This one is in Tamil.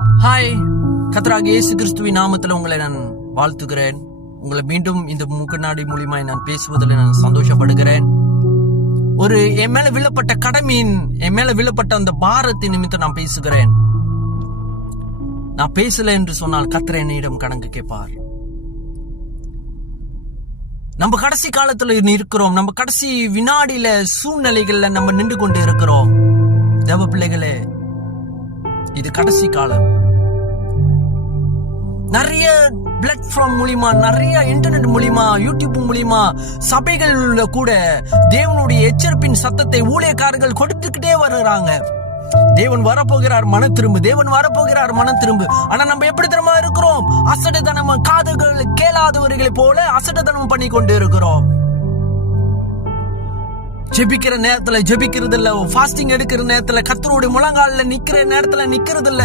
ஹாய், கர்த்தராகிய இயேசு கிறிஸ்துவின் நாமத்தில் உங்களை நான் வாழ்த்துகிறேன். உங்களை மீண்டும் இந்த முகநாடி மூலியமாய் நான் பேசுவதில் நான் சந்தோஷப்படுகிறேன். என் மேல விழப்பட்ட கடமையின், என் மேல விழப்பட்ட அந்த பாரத்தின் நிமித்தம் நான் பேசுகிறேன். நான் பேசல என்று சொன்னால் கர்த்தர் என்னிடம் கணக்கு கேட்பார். நம்ம கடைசி காலத்துல இருக்கிறோம். நம்ம கடைசி வினாடியில சூழ்நிலைகள்ல நம்ம நின்று கொண்டு இருக்கிறோம். தேவ பிள்ளைகளே, இது கடைசி காலம். நிறைய பிளாட்ஃபார்ம் மூலியமா, நிறைய இன்டர்நெட் மூலியமா, யூடியூப் மூலியமா, சபைகள்ல கூட தேவனுடைய எச்சரிப்பின் சத்தத்தை ஊழியக்காரர்கள் கொடுத்துக்கிட்டே வருகிறாங்க. தேவன் வரப்போகிறார், மன திரும்பு. தேவன் வரப்போகிறார், மன திரும்பு. ஆனா நம்ம எப்படி தெரியுமா இருக்கிறோம்? அசடுத்தனம், காதுகள் கேளாதவர்களை போல அசடுத்தனம் பண்ணி கொண்டு இருக்கிறோம். ஜெபிக்கிற நேரத்துல ஜெபிக்கிறது இல்ல, ஃபாஸ்டிங் எடுக்கிற நேரத்துல, கர்த்தருடைய முழங்கால்ல நிக்கிற நேரத்துல நிக்கிறது இல்ல.